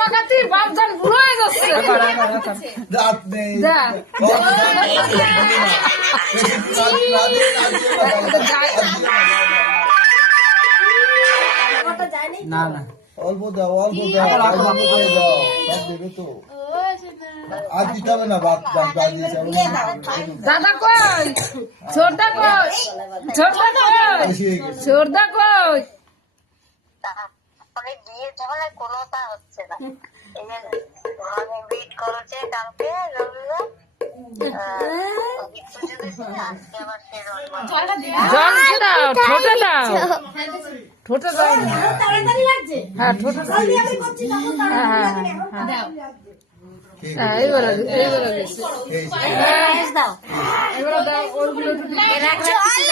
মাখাতি বাপজান বুড়ো হয়ে যাচ্ছে। না না অল্প দাও অল্প দাও সব দেবে তো আর দিতে হবে না ভাত দাদা কই ছোটদা কই ছোটদা কই বিয়ে ঝামেলায় কোনোটা হচ্ছে না। এই যে আমি ওয়েট করছে কালকে রবিবার ঠোঁটে দাও ঠোঁটে দাও হ্যাঁ ঠোঁটে হ্যাঁ এইবারে এইবারে এই দাও ওইগুলো